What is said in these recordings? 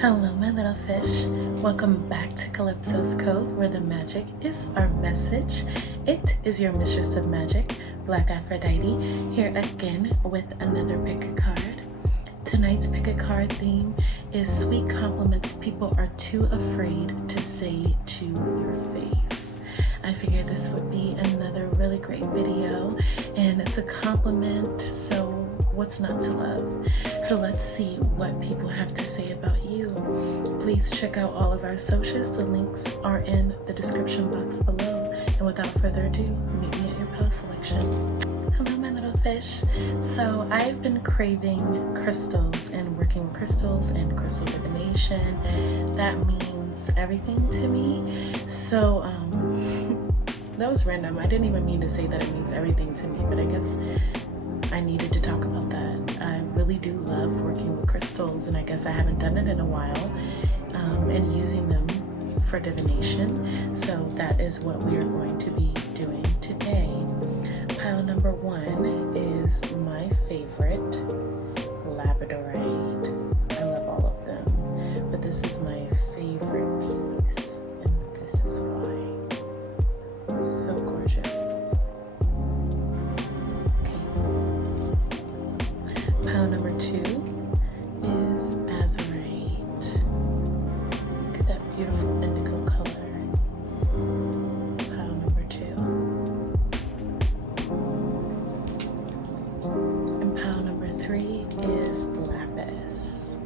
Hello my little fish, welcome back to Calypso's Cove, where the magic is our message. It is your mistress of magic, BlkAfroditee, here again with another pick a card. Tonight's pick a card theme is sweet compliments people are too afraid to say to your face. I figured this would be another really great video, and it's a compliment, so what's not to love? So let's see what people have to say about you. Please check out all of our socials. The links are in the description box below. And without further ado, meet me at your pal selection. Hello my little fish. So I've been craving crystals and working with crystals and crystal divination. That means everything to me. So that was random. I didn't even mean to say that it means everything to me, but I guess I needed to talk about that. I really do love working with crystals, and I guess I haven't done it in a while, and using them for divination. So that is what we are going to be doing today. Pile number one is my favorite, Labradorite. I love all of them, but this is my favorite piece, and this is why. So gorgeous. Pile number two is Azurite. Look at that beautiful indigo color. Pile number two. And pile number three is Lapis.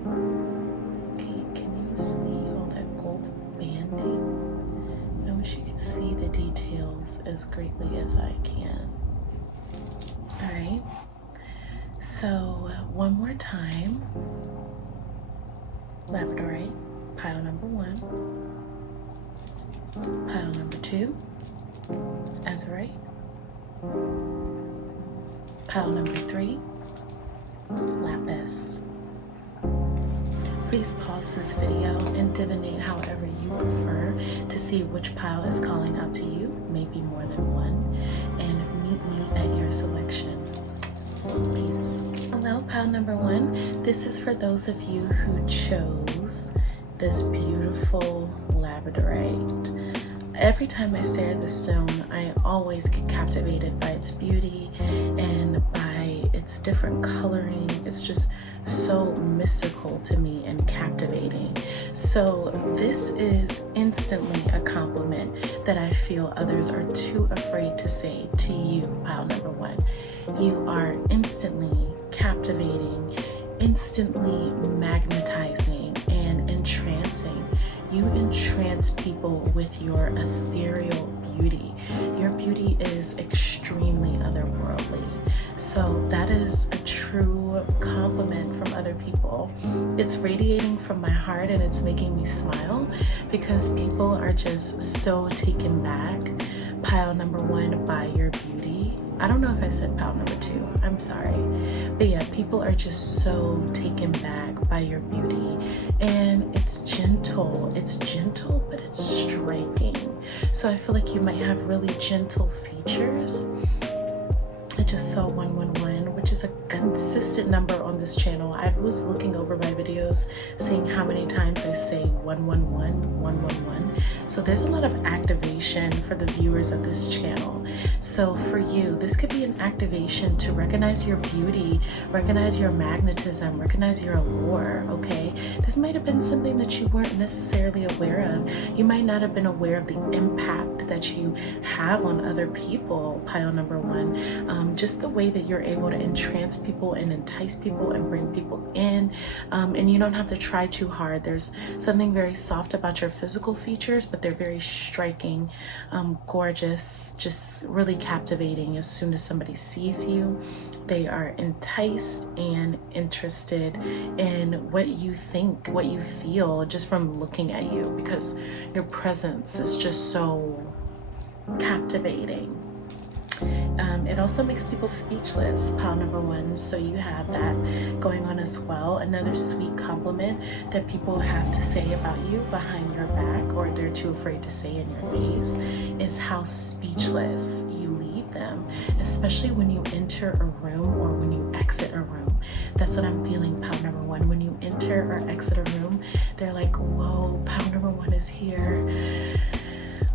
Okay, can you see all that gold banding? I wish you could see the details as greatly as I can. Alright. So one more time, Labradorite, pile number one, pile number two, Azurite, pile number three, Lapis. Please pause this video and divinate however you prefer to see which pile is calling out to you, maybe more than one, and meet me at your selection. Peace. Hello, pile number one. This is for those of you who chose this beautiful Labradorite. Every time I stare at the stone, I always get captivated by its beauty and by its different coloring. It's just so mystical to me and captivating. So this is instantly a compliment that I feel others are too afraid to say to you, pile number one. You are instantly captivating, instantly magnetizing, and entrancing. You entrance people with your ethereal beauty. Your beauty is extremely otherworldly. So that is a true compliment from other people. It's radiating from my heart, and it's making me smile because people are just so taken back, pile number one, by your beauty. I don't know if I said pile number two, I'm sorry. But yeah, people are just so taken back by your beauty, and it's gentle, but it's striking. So I feel like you might have really gentle features. I just saw 111, which is a consistent number on this channel. I was looking over my videos, seeing how many times I say 111, 111. So there's a lot of activation for the viewers of this channel. So for you, this could be an activation to recognize your beauty, recognize your magnetism, recognize your allure, okay? This might have been something that you weren't necessarily aware of. You might not have been aware of the impact that you have on other people, pile number one. Just the way that you're able to entrance people and entice people and bring people in, and you don't have to try too hard. There's something very soft about your physical features, but they're very striking, gorgeous, just really captivating. As soon as somebody sees you, they are enticed and interested in what you think, what you feel, just from looking at you, because your presence is just so captivating. It also makes people speechless, pile number one, so you have that going on as well. Another sweet compliment that people have to say about you behind your back, or they're too afraid to say in your face, is how speechless you leave them, especially when you enter a room or when you exit a room. That's what I'm feeling, pile number one. When you enter or exit a room, they're like, whoa, pile number one is here.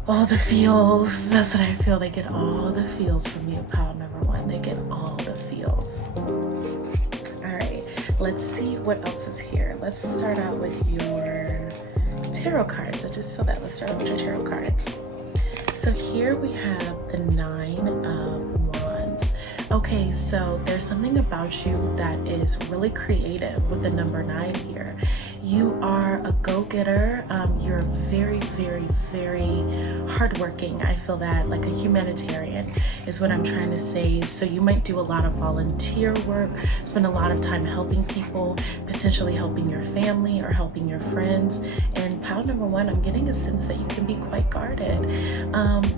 All the feels. That's what I feel. They get all the feels from you, pile number one. They get all the feels. All right, let's see what else is here. Let's start out with your tarot cards. I just feel that. Let's start out with your tarot cards. So here we have the 9 of Wands. Okay, so there's something about you that is really creative with the number 9 here. You are a go-getter. You're very, very, very hardworking. I feel that, like a humanitarian is what I'm trying to say. So you might do a lot of volunteer work, spend a lot of time helping people, potentially helping your family or helping your friends. And pile number one, I'm getting a sense that you can be quite guarded.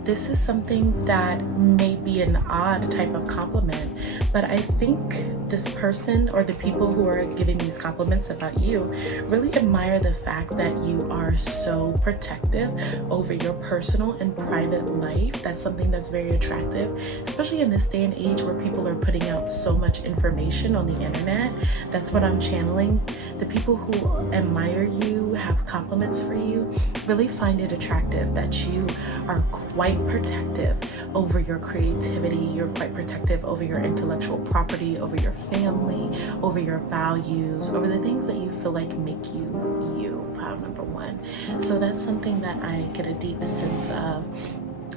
This is something that may be an odd type of compliment, but I think this person or the people who are giving these compliments about you really admire the fact that you are so protective over your personal and private life. That's something that's very attractive, especially in this day and age where people are putting out so much information on the internet. That's what I'm channeling. The people who admire you, have compliments for you, really find it attractive that you are quite protective over your creativity. You're quite protective over your intellectual property, over your family, over your values, over the things that you feel like make you you, pile number one. So that's something that I get a deep sense of.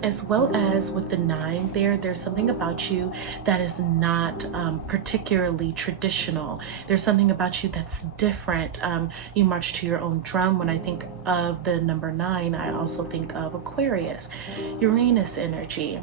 As well as with the 9 there's something about you that is not particularly traditional. There's something about you that's different. You march to your own drum. When I think of the number 9, I also think of Aquarius, Uranus energy,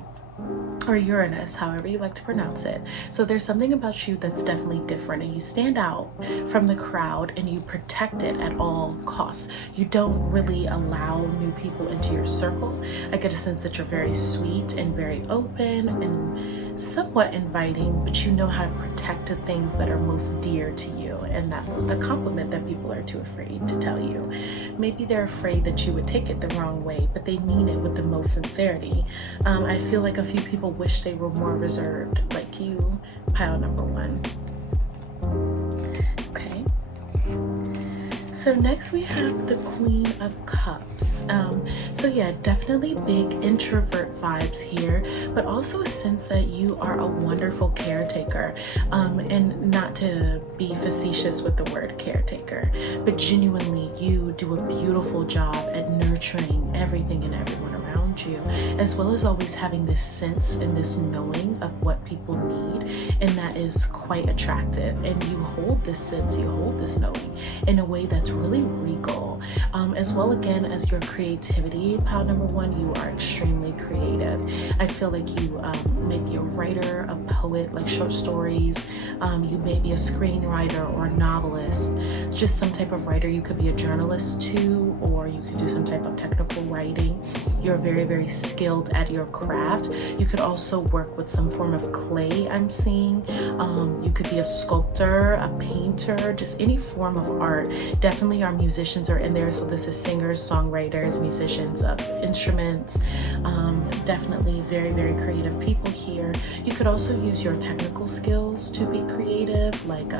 or Uranus, however you like to pronounce it. So there's something about you that's definitely different, and you stand out from the crowd and you protect it at all costs. You don't really allow new people into your circle. I get a sense that you're very sweet and very open and somewhat inviting, but you know how to protect the things that are most dear to you, and that's the compliment that people are too afraid to tell you. Maybe they're afraid that you would take it the wrong way, but they mean it with the most sincerity. I feel like a few people wish they were more reserved like you, pile number one. Okay. So next we have the Queen of Cups. So yeah, definitely big introvert vibes here, but also a sense that you are a wonderful caretaker. And not to be facetious with the word caretaker, but genuinely you do a beautiful job at nurturing everything and everyone around you, as well as always having this sense and this knowing of what people need, and that is quite attractive. And you hold this sense, you hold this knowing in a way that's really regal. As well, again, as your creativity, pile number one, you are extremely creative. I feel like you may be a writer, a poet, like short stories. You may be a screenwriter or a novelist, just some type of writer. You could be a journalist too, or you could do some type of technical writing. You're very, very skilled at your craft. You could also work with some form of clay, I'm seeing. You could be a sculptor, a painter, just any form of art. Definitely our musicians are in there. So this is singers, songwriters, musicians of instruments. Definitely very, very creative people here. You could also use your technical skills to be creative. Like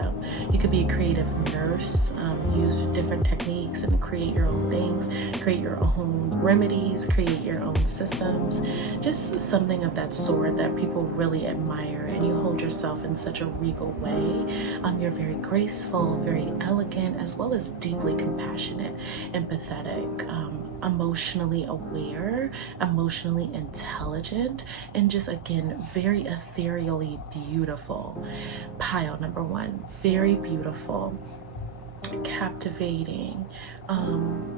you could be a creative nurse, use different techniques and create your own things, create your own remedies, create your own systems, just something of that sort that people really admire. And you hold yourself in such a regal way. You're very graceful, very elegant, as well as deeply compassionate, empathetic, emotionally aware, emotionally intelligent, and just, again, very ethereally beautiful. Pile number one, very beautiful, captivating,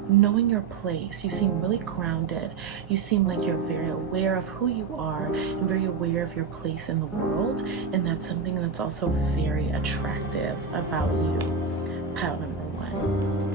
knowing your place. You seem really grounded. You seem like you're very aware of who you are and very aware of your place in the world, and that's something that's also very attractive about you. Pile number one.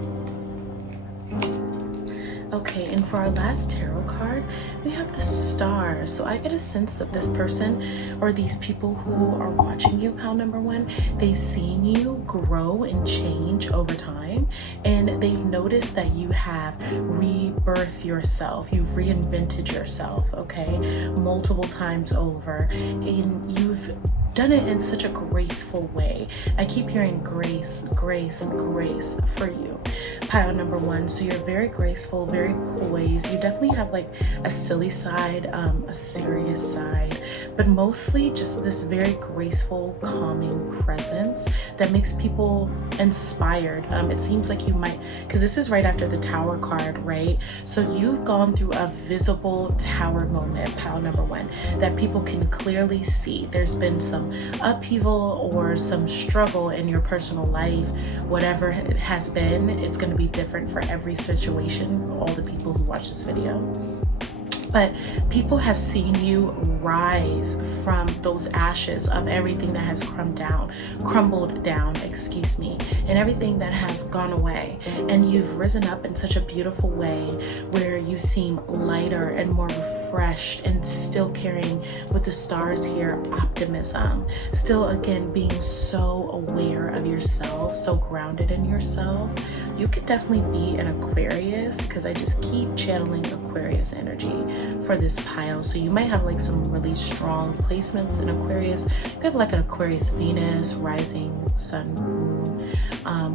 Okay, and for our last tarot card, we have the Star. So I get a sense that this person or these people who are watching you, pile number one, they've seen you grow and change over time, and they've noticed that you have rebirthed yourself. You've reinvented yourself, okay, multiple times over, and you've done it in such a graceful way. I keep hearing grace, grace, grace for you, pile number one. So you're very graceful, very poised. You definitely have like a silly side, a serious side, but mostly just this very graceful, calming presence that makes people inspired. It seems like you might, because this is right after the Tower card, right? So you've gone through a visible Tower moment, pile number one, that people can clearly see. There's been some upheaval or some struggle in your personal life. Whatever it has been, it's going to be different for every situation, all the people who watch this video. But people have seen you rise from those ashes of everything that has crumbled down, excuse me, and everything that has gone away. And you've risen up in such a beautiful way where you seem lighter and more refreshed, and still carrying with the stars here optimism. Still, again, being so aware of yourself, so grounded in yourself. You could definitely be an Aquarius, because I just keep channeling Aquarius energy for this pile. So you might have like some really strong placements in Aquarius. You could have like an Aquarius Venus, rising, sun, moon.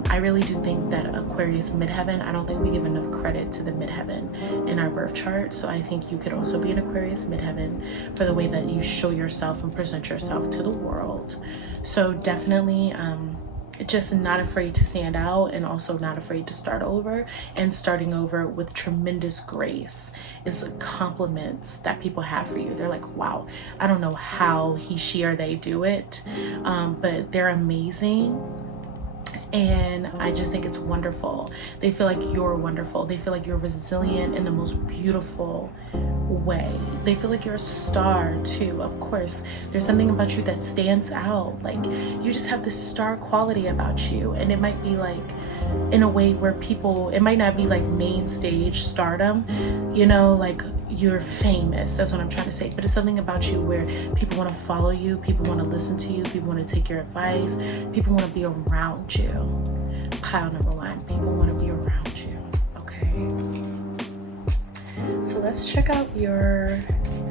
I really do think that Aquarius midheaven, I don't think we give enough credit to the midheaven in our birth chart. So I think you could also be an Aquarius midheaven for the way that you show yourself and present yourself to the world. So definitely just not afraid to stand out, and also not afraid to start over, and starting over with tremendous grace is compliments that people have for you. They're like, wow, I don't know how he, she, or they do it, but they're amazing. And I just think it's wonderful. They feel like you're wonderful. They feel like you're resilient in the most beautiful way. They feel like you're a star too. Of course, there's something about you that stands out. Like, you just have this star quality about you. And it might be like in a way where people, it might not be like main stage stardom, you know, like you're famous, that's what I'm trying to say, but it's something about you where people want to follow you, people want to listen to you, people want to take your advice, people want to be around you. Pile number one, people want to be around you. Okay, so let's check out your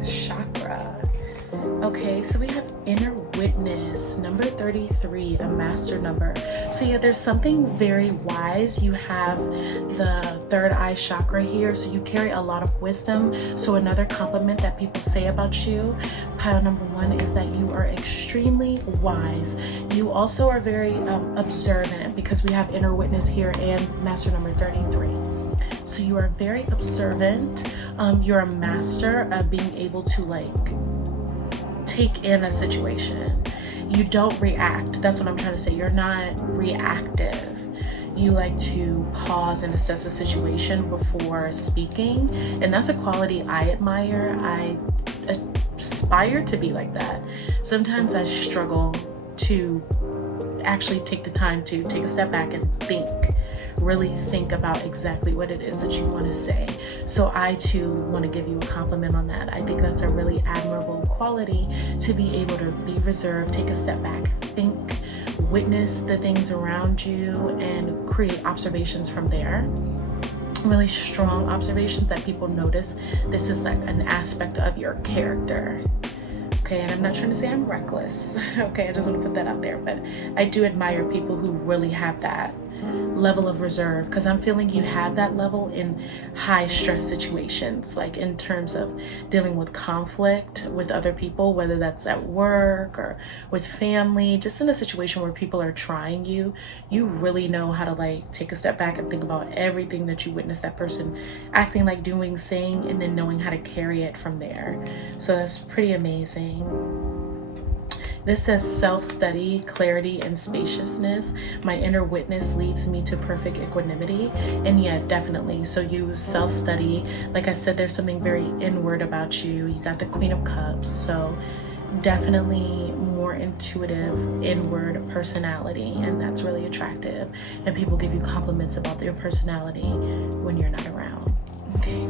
chakra. Okay, so we have inner witness, number 33, a master number. So yeah, there's something very wise. You have the third eye chakra here, so you carry a lot of wisdom. So another compliment that people say about you, pile number one, is that you are extremely wise. You also are very observant, because we have inner witness here and master number 33. So you are very observant. You're a master of being able to like take in a situation. You don't react. That's what I'm trying to say. You're not reactive. You like to pause and assess a situation before speaking, and that's a quality I admire. I aspire to be like that. Sometimes I struggle to actually take the time to take a step back and think, really think about exactly what it is that you want to say. So I too want to give you a compliment on that. I think that's a really admirable quality, to be able to be reserved, take a step back, think, witness the things around you, and create observations from there. Really strong observations that people notice. This is like an aspect of your character. Okay, and I'm not trying to say I'm reckless. Okay, I just want to put that out there, but I do admire people who really have that level of reserve, because I'm feeling you have that level in high stress situations, like in terms of dealing with conflict with other people, whether that's at work or with family, just in a situation where people are trying you. You really know how to like take a step back and think about everything that you witness that person acting like, doing, saying, and then knowing how to carry it from there. So that's pretty amazing. This says self-study, clarity, and spaciousness. My inner witness leads me to perfect equanimity. And yeah, definitely. So you self-study. Like I said, there's something very inward about you. You got the Queen of Cups. So definitely more intuitive, inward personality. And that's really attractive. And people give you compliments about your personality when you're not around. Okay.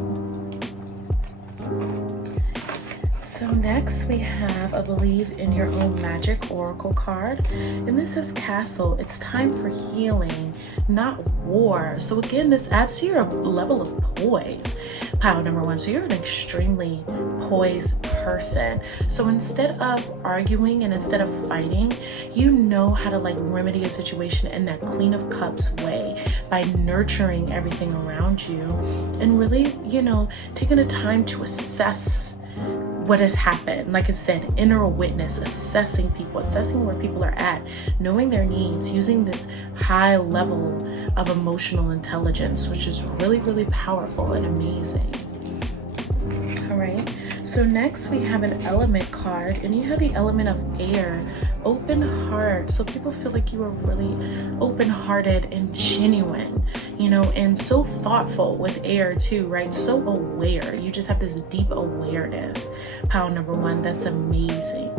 So next we have a Believe in Your Own Magic Oracle card, and this says Castle. It's time for healing, not war. So again, this adds to your level of poise, pile number one. So you're an extremely poised person. So instead of arguing and instead of fighting, you know how to like remedy a situation in that Queen of Cups way by nurturing everything around you and really, you know, taking the time to assess what has happened. Like I said, inner witness, assessing people, assessing where people are at, knowing their needs, using this high level of emotional intelligence, which is really, really powerful and amazing. All right, so next we have an element card, and you have the element of air, open heart. So people feel like you are really open-hearted and genuine, you know, and so thoughtful with air too, right? So aware. You just have this deep awareness, pile number one. That's amazing.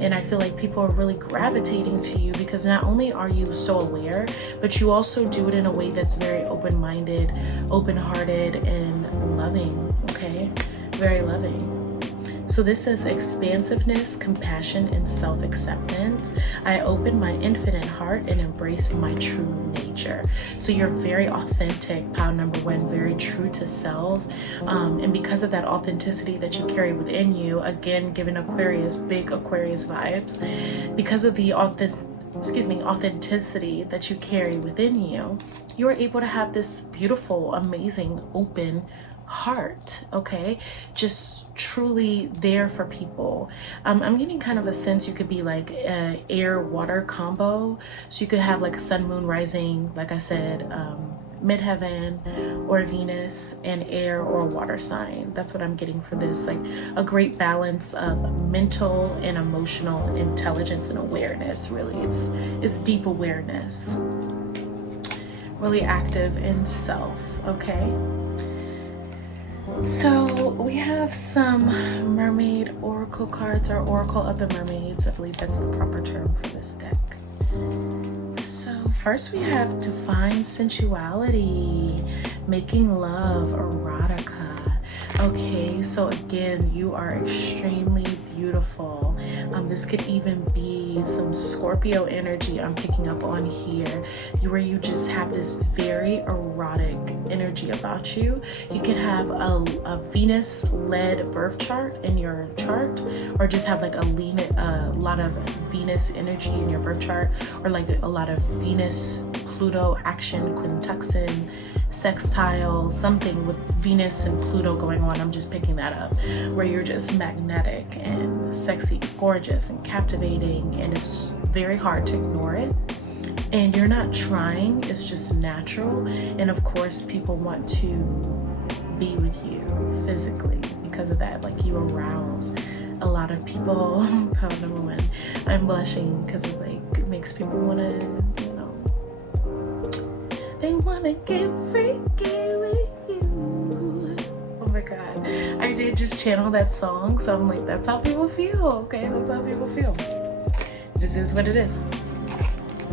And I feel like people are really gravitating to you because not only are you so aware, but you also do it in a way that's very open-minded, open-hearted, and loving, okay? Very loving. So this says expansiveness, compassion, and self-acceptance. I open my infinite heart and embrace my true nature. So you're very authentic, pile number one, very true to self. And because of that authenticity that you carry within you, again, giving Aquarius, big Aquarius vibes, because of the authenticity that you carry within you, you are able to have this beautiful, amazing, open heart, okay? Just truly there for people. I'm getting kind of a sense you could be like a air water combo. So you could have like a sun, moon, rising, like I said, midheaven or Venus, and air or water sign. That's what I'm getting for this, like a great balance of mental and emotional intelligence and awareness. Really, it's deep awareness, really active in self, okay? So we have some mermaid oracle cards, or oracle of the mermaids. I believe that's the proper term for this deck. So first we have divine sensuality, making love, erotica. Okay, so again, you are extremely beautiful. This could even be some Scorpio energy I'm picking up on here, where you just have this very erotic energy about you. You could have a Venus-led birth chart in your chart, or just have like a lot of Venus energy in your birth chart, or like a lot of Venus, Pluto action, quintuxin, sextile, something with Venus and Pluto going on. I'm just picking that up, where you're just magnetic and sexy, gorgeous and captivating, and it's very hard to ignore it. And you're not trying, it's just natural. And of course, people want to be with you physically because of that. Like, you arouse a lot of people. Power number one. I'm blushing because it like makes people want to, you know, they want to get freaky with you. Oh my God. I did just channel that song, so I'm like, that's how people feel, okay? That's how people feel. It just is what it is.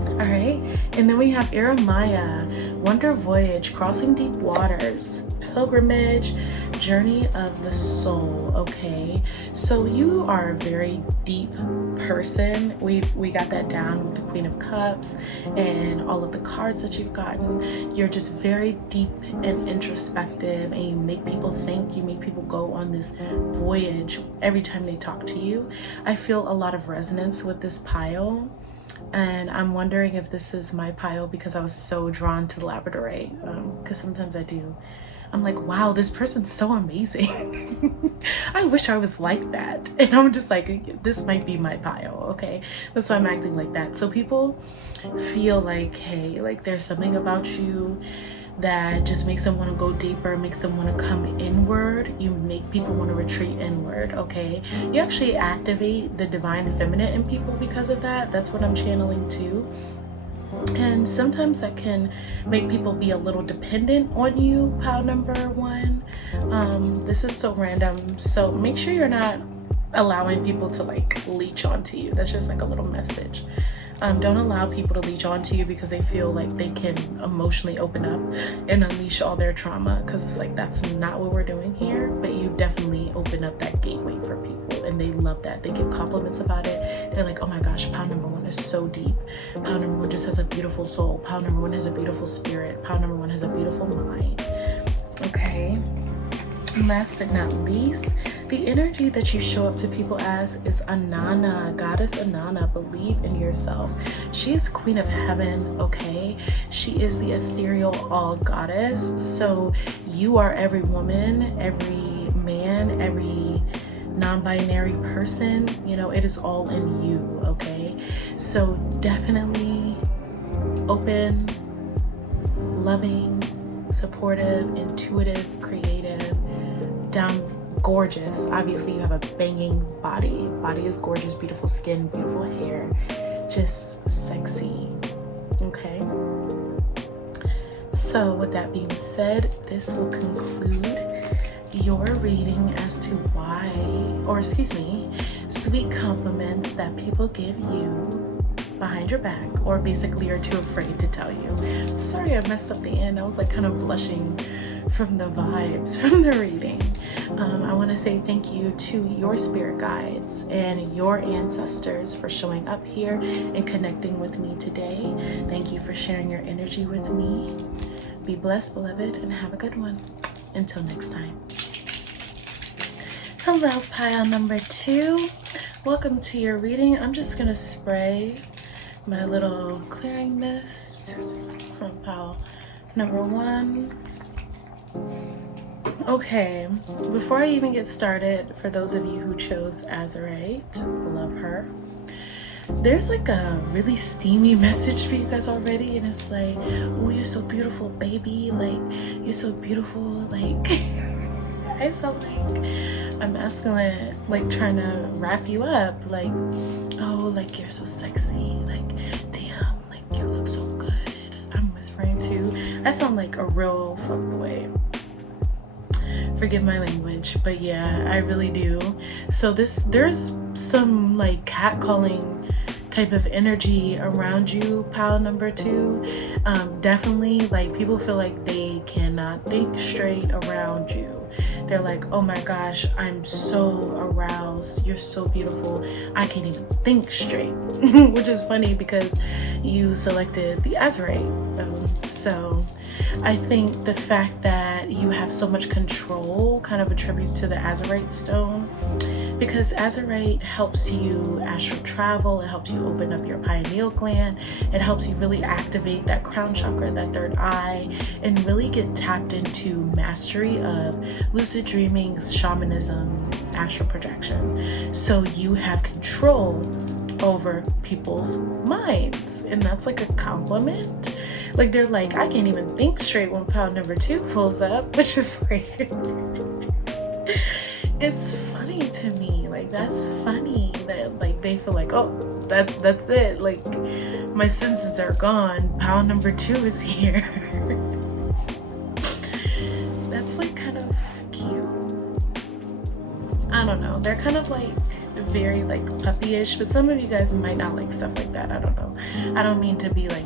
All right, and then we have Jeremiah, Wonder Voyage, Crossing Deep Waters, Pilgrimage, Journey of the Soul. Okay, so you are a very deep person. We got that down with the Queen of Cups and all of the cards that you've gotten. You're just very deep and introspective, and you make people think, you make people go on this voyage every time they talk to you. I feel a lot of resonance with this pile. And I'm wondering if this is my pile because I was so drawn to the Labradorite, because sometimes I do. I'm like, wow, this person's so amazing. I wish I was like that. And I'm just like, this might be my pile, okay? That's why I'm acting like that. So people feel like, hey, like there's something about you that just makes them want to go deeper, makes them want to come inward. You make people want to retreat inward, okay? You actually activate the divine feminine in people because of that. That's what I'm channeling too. And sometimes that can make people be a little dependent on you, pile number one. This is so random. So make sure you're not allowing people to like leech onto you. That's just like a little message. Don't allow people to leech onto you because they feel like they can emotionally open up and unleash all their trauma, because it's like, that's not what we're doing here. But you definitely open up that gateway for people, and they love that. They give compliments about it. They're like, oh my gosh, pile number 1 is so deep. Pile number 1 just has a beautiful soul. Pile number 1 has a beautiful spirit. Pile number 1 has a beautiful mind. Okay. And last but not least, the energy that you show up to people as is Inanna, goddess Inanna. Believe in yourself. She is queen of heaven, okay? She is the ethereal all goddess. So you are every woman, every man, every non-binary person, you know, it is all in you, okay? So definitely open, loving, supportive, intuitive, creative, down gorgeous. Obviously you have a banging body. Body is gorgeous, beautiful skin, beautiful hair, just sexy. Okay. So with that being said, this will conclude your reading as to why, or excuse me, sweet compliments that people give you behind your back, or basically are too afraid to tell you. Sorry I messed up the end. I was like kind of blushing from the vibes from the reading. I want to say thank you to your spirit guides and your ancestors for showing up here and connecting with me today. Thank you for sharing your energy with me. Be blessed, beloved, and have a good one. Until next time. Hello, pile number 2. Welcome to your reading. I'm just going to spray my little clearing mist from pile number 1. Okay, before I even get started, for those of you who chose Azurite, love her. There's like a really steamy message for you guys already, and it's like, oh, you're so beautiful, baby. Like, you're so beautiful. Like, I sound like a masculine, like trying to wrap you up. Like, oh, like you're so sexy. Like, damn, like you look so good. I'm whispering too. I sound like a real fuckboy. Forgive my language, but yeah, I really do. So there's some like catcalling type of energy around you, pile number 2. Definitely, like, people feel like they cannot think straight around you. They're like, oh my gosh, I'm so aroused, you're so beautiful, I can't even think straight. Which is funny because you selected the Azurite. So I think the fact that you have so much control kind of attributes to the Azurite stone, because Azurite helps you astral travel, it helps you open up your pineal gland, it helps you really activate that crown chakra, that third eye, and really get tapped into mastery of lucid dreaming, shamanism, astral projection. So you have control over people's minds, and that's like a compliment. Like, they're like, I can't even think straight when pile number 2 pulls up, which is like, it's funny to me. Like, that's funny that like they feel like, oh, that's it. Like, my senses are gone. Pile number 2 is here. That's like kind of cute. I don't know. They're kind of like very like puppyish, but some of you guys might not like stuff like that. I don't know. I don't mean to be like,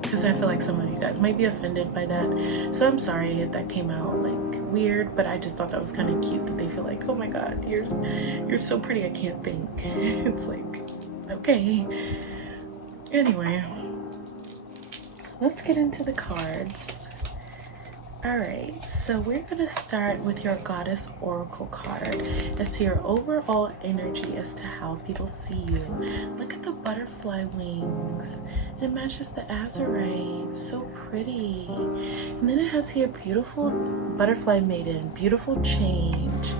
because I feel like some of you guys might be offended by that. So I'm sorry if that came out like weird, but I just thought that was kind of cute that they feel like, oh my god, you're so pretty, I can't think. It's like, okay. Anyway, let's get into the cards. Alright, so we're going to start with your Goddess Oracle card as to your overall energy as to how people see you. Look at the butterfly wings. It matches the Azurite. So pretty. And then it has here beautiful butterfly maiden, beautiful change.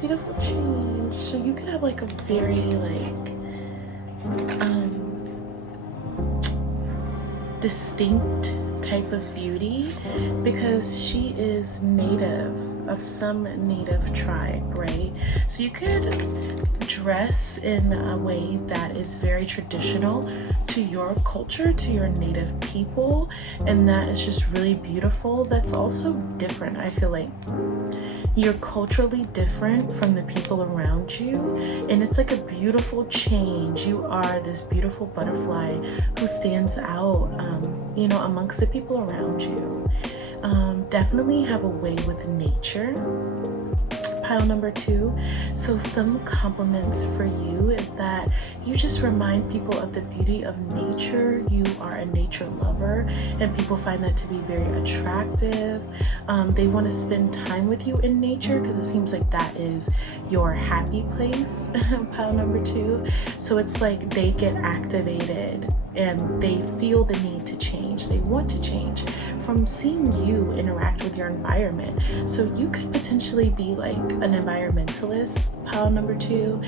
Beautiful change. So you can have like a very like distinct type of beauty, because she is native of some native tribe, right? So you could dress in a way that is very traditional to your culture, to your native people, and that is just really beautiful. That's also different, I feel like. You're culturally different from the people around you, and it's like a beautiful change. You are this beautiful butterfly who stands out, you know, amongst the people around you. Definitely have a way with nature. Pile number 2. So some compliments for you is that you just remind people of the beauty of nature. You are a nature lover, and people find that to be very attractive. They want to spend time with you in nature because it seems like that is your happy place. Pile number 2. So it's like they get activated and they feel the need to change. They want to change from seeing you interact with your environment. So you could potentially be like an environmentalist, pile number 2,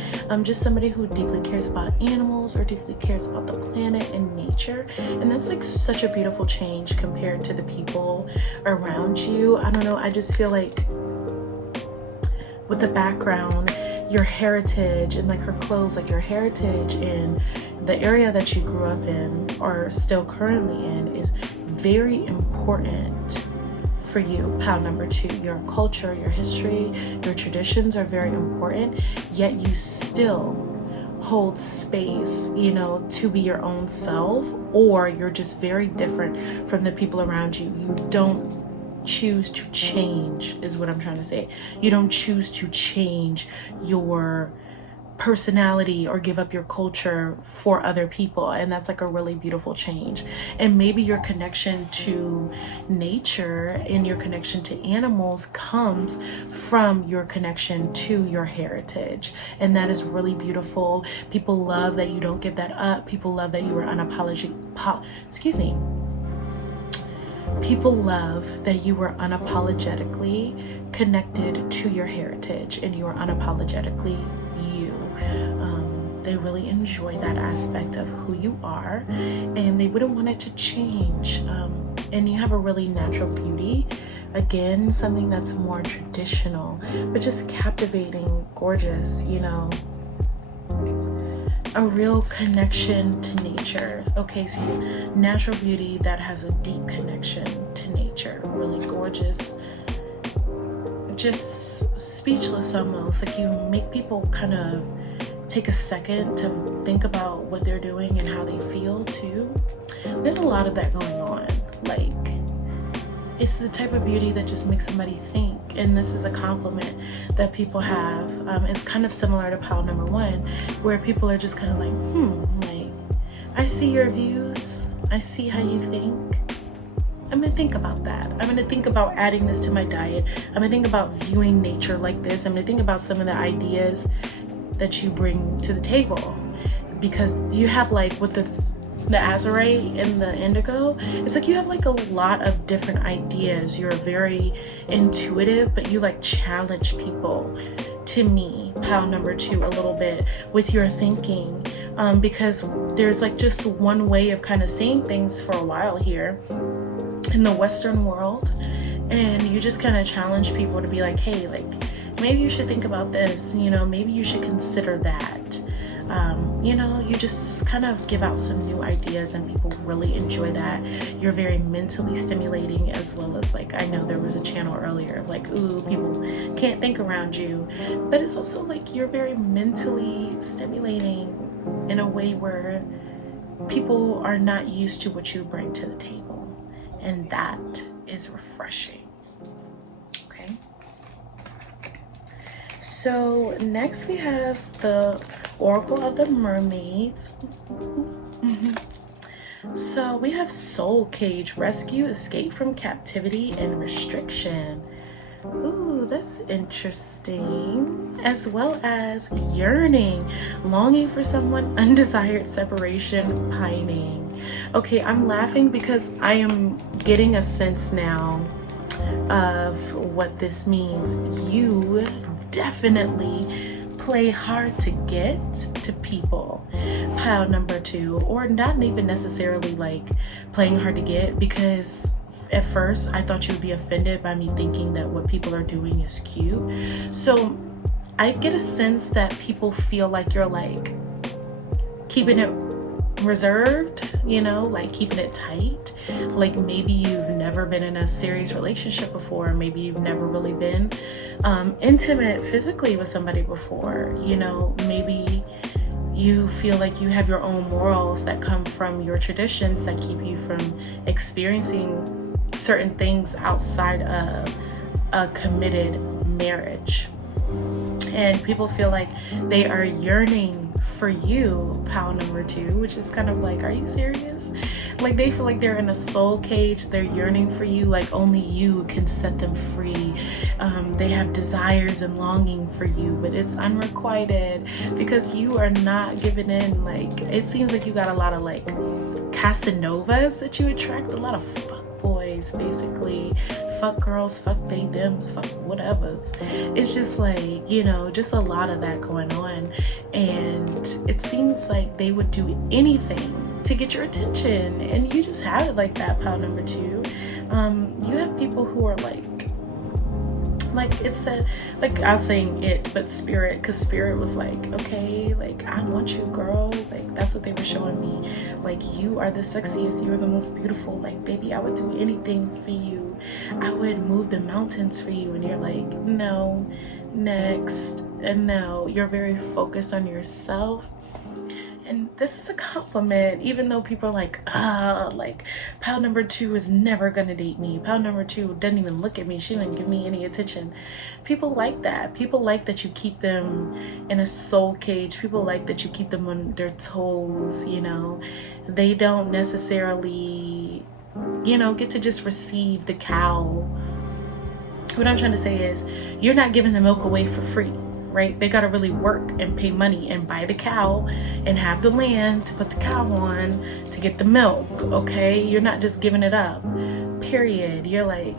just somebody who deeply cares about animals or deeply cares about the planet and nature. And that's like such a beautiful change compared to the people around you. I don't know, I just feel like with the background, your heritage and like her clothes, like your heritage in the area that you grew up in or still currently in is very important for you. Pile number 2, your culture, your history, your traditions are very important, yet you still hold space, you know, to be your own self, or you're just very different from the people around you. You don't choose to change, is what I'm trying to say. You don't choose to change your personality or give up your culture for other people, and that's like a really beautiful change. And maybe your connection to nature and your connection to animals comes from your connection to your heritage, and that is really beautiful. People love that you don't give that up. People love that you are People love that you are unapologetically connected to your heritage and you are unapologetically you. They really enjoy that aspect of who you are, and they wouldn't want it to change. And you have a really natural beauty. Again, something that's more traditional, but just captivating, gorgeous, you know. A real connection to nature. Okay, so natural beauty that has a deep connection to nature. Really gorgeous. Just speechless almost. Like you make people kind of take a second to think about what they're doing and how they feel too. There's a lot of that going on. Like, it's the type of beauty that just makes somebody think, and this is a compliment that people have. It's kind of similar to pile number 1, where people are just kind of like, like, I see your views, I see how you think. I'm gonna think about that. I'm gonna think about adding this to my diet. I'm gonna think about viewing nature like this. I'm gonna think about some of the ideas that you bring to the table, because you have, like, with the Azurite and the indigo, it's like you have like a lot of different ideas. You're very intuitive, but you like challenge people, to me, pile number 2, a little bit with your thinking, because there's like just one way of kind of seeing things for a while here in the Western world, and you just kind of challenge people to be like, hey, like, maybe you should think about this, you know, maybe you should consider that. You know, you just kind of give out some new ideas, and people really enjoy that. You're very mentally stimulating, as well as, like, I know there was a channel earlier, like, ooh, people can't think around you, but it's also like you're very mentally stimulating in a way where people are not used to what you bring to the table, and that is refreshing. Okay, so next we have the Oracle of the Mermaids. So we have Soul Cage, rescue, escape from captivity and restriction. Ooh, that's interesting. As well as yearning, longing for someone, undesired separation, pining. Okay, I'm laughing because I am getting a sense now of what this means. You definitely play hard to get to people, pile number 2, or not even necessarily like playing hard to get, because at first I thought you would be offended by me thinking that what people are doing is cute. So I get a sense that people feel like you're like keeping it reserved, you know, like keeping it tight, Like maybe you've never been in a serious relationship before. Maybe you've never really been intimate physically with somebody before. You know, maybe you feel like you have your own morals that come from your traditions that keep you from experiencing certain things outside of a committed marriage. And people feel like they are yearning for you, pile number 2, which is kind of like, are you serious? Like they feel like they're in a soul cage. They're yearning for you, like only you can set them free. They have desires and longing for you, but it's unrequited because you are not giving in. Like it seems like you got a lot of like Casanovas that you attract, a lot of fuck boys, basically. Fuck girls, fuck they thems, fuck whatevers. It's just like, you know, just a lot of that going on. And it seems like they would do anything to get your attention, and you just have it like that, pile number 2. You have people who are like it's a, like I was saying it, but spirit, because spirit was like, okay, like I want you, girl. Like that's what they were showing me. Like you are the sexiest, you are the most beautiful. Like baby, I would do anything for you. I would move the mountains for you. And you're like, no, next. And no, you're very focused on yourself. And this is a compliment, even though people are like pile number 2 is never gonna date me. Pile number 2 doesn't even look at me. She didn't give me any attention. People like that. People like that you keep them in a soul cage. People like that you keep them on their toes, you know. They don't necessarily, you know, get to just receive the cow. What I'm trying to say is, you're not giving the milk away for free. Right? They got to really work and pay money and buy the cow and have the land to put the cow on to get the milk. Okay? You're not just giving it up. Period. You're like,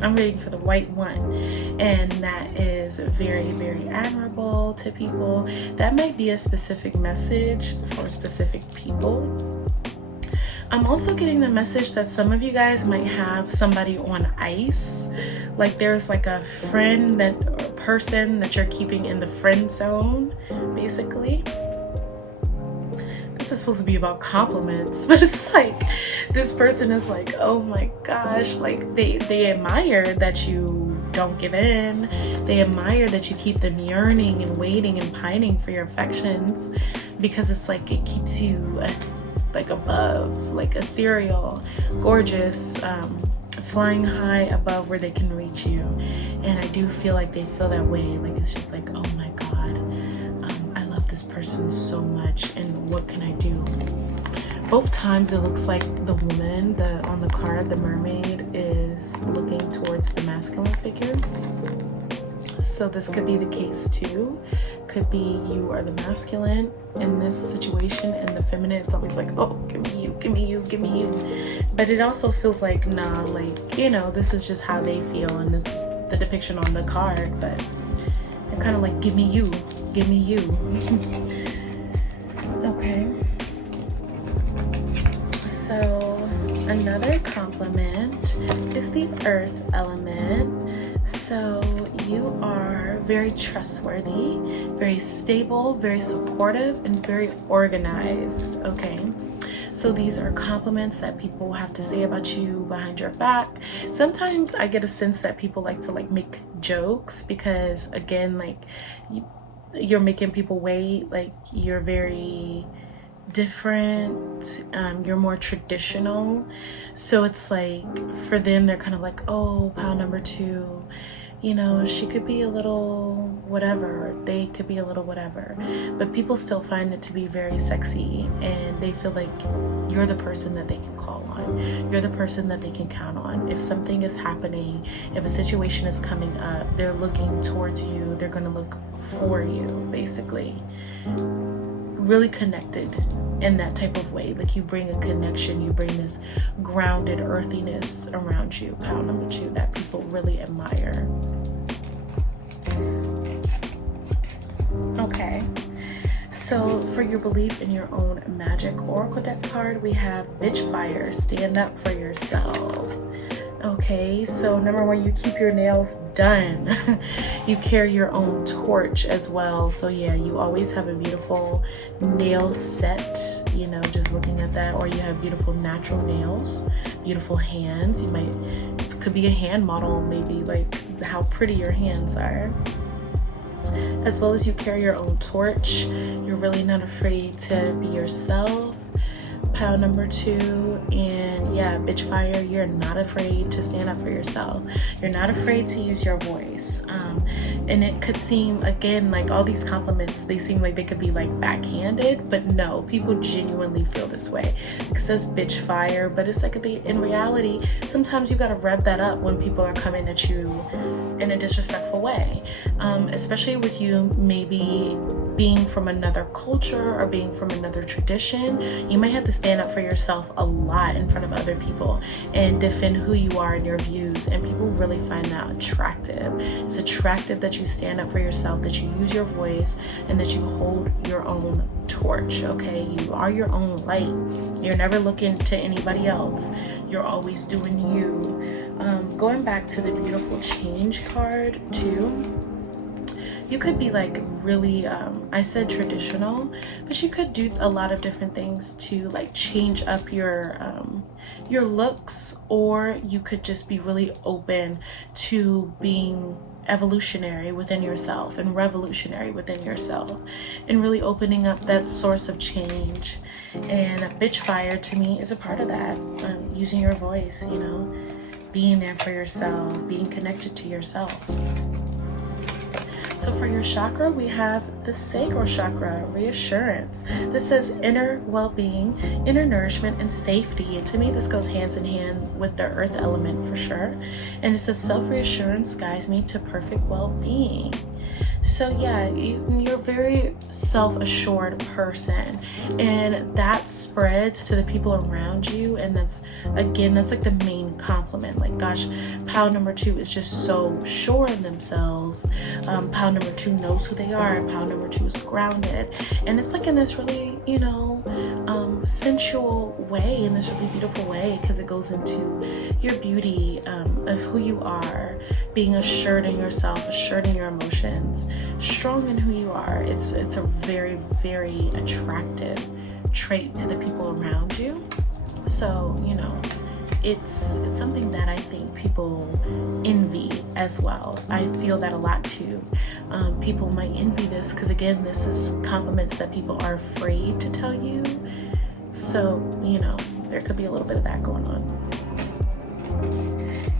I'm waiting for the white one. And that is very, very admirable to people. That might be a specific message for specific people. I'm also getting the message that some of you guys might have somebody on ice. Like there's like a friend that, or a person that you're keeping in the friend zone, basically. This is supposed to be about compliments, but it's like this person is like, oh my gosh, like they admire that you don't give in. They admire that you keep them yearning and waiting and pining for your affections, because it's like it keeps you like above, like ethereal, gorgeous, flying high above where they can reach you. And I do feel like they feel that way. Like it's just like, oh my god, I love this person so much, and what can I do? Both times it looks like the woman on the card, the mermaid, is looking towards the masculine figure. So this could be the case too. Could be you are the masculine in this situation, and the feminine is always like, oh, give me you, give me you, give me you. But it also feels like, nah, like, you know, this is just how they feel, and this is the depiction on the card, but they're kind of like, give me you, give me you. Okay. So another compliment is the earth element. So you are very trustworthy, very stable, very supportive, and very organized. Okay. So these are compliments that people have to say about you behind your back. Sometimes I get a sense that people like to like make jokes, because again, like you're making people wait. Like you're very different, you're more traditional. So it's like for them, they're kind of like, oh, pile number 2, you know, she could be a little whatever, they could be a little whatever, but people still find it to be very sexy, and they feel like you're the person that they can call on. You're the person that they can count on. If something is happening, if a situation is coming up, they're looking towards you, they're going to look for you, basically. Really connected in that type of way. Like you bring a connection, you bring this grounded earthiness around you, pile number 2, that people really admire. Okay, so for your belief in your own magic oracle deck card, we have Bitch Fire, stand up for yourself. Okay, so number one, you keep your nails done. You carry your own torch as well. So yeah, you always have a beautiful nail set, you know, just looking at that. Or you have beautiful natural nails, beautiful hands. You could be a hand model, maybe, like how pretty your hands are. As well as you carry your own torch. You're really not afraid to be yourself. Pile number 2, and yeah, bitch fire, you're not afraid to stand up for yourself. You're not afraid to use your voice. And it could seem, again, like all these compliments, they seem like they could be like backhanded, but no, people genuinely feel this way. It says bitch fire, but it's like in reality, sometimes you gotta rev that up when people are coming at you in a disrespectful way, especially with you maybe being from another culture or being from another tradition. You might have to stand up for yourself a lot in front of other people and defend who you are and your views, and people really find that attractive. It's attractive that you stand up for yourself, that you use your voice, and that you hold your own torch. Okay, you are your own light. You're never looking to anybody else. You're always doing you. Going back to the beautiful change card too, you could be like really, I said traditional, but you could do a lot of different things to like change up your looks, or you could just be really open to being evolutionary within yourself and revolutionary within yourself, and really opening up that source of change. And bitch fire to me is a part of that. Using your voice, you know, being there for yourself, being connected to yourself. So for your chakra, we have the sacral chakra, reassurance. This says inner well-being, inner nourishment, and safety. And to me, this goes hands in hand with the earth element for sure. And it says self-reassurance guides me to perfect well-being. So yeah, you're a very self-assured person, and that spreads to the people around you. And that's like the main compliment. Like, gosh, pile number 2 is just so sure in themselves. Pile number 2 knows who they are. Pile number 2 is grounded, and it's like in this really, you know, sensual way, in this really beautiful way, because it goes into your beauty, of who you are, being assured in yourself, assured in your emotions, strong in who you are. It's a very, very attractive trait to the people around you. So, you know, it's something that I think people envy as well. I feel that a lot too. People might envy this because, again, this is compliments that people are afraid to tell you. So, you know, there could be a little bit of that going on.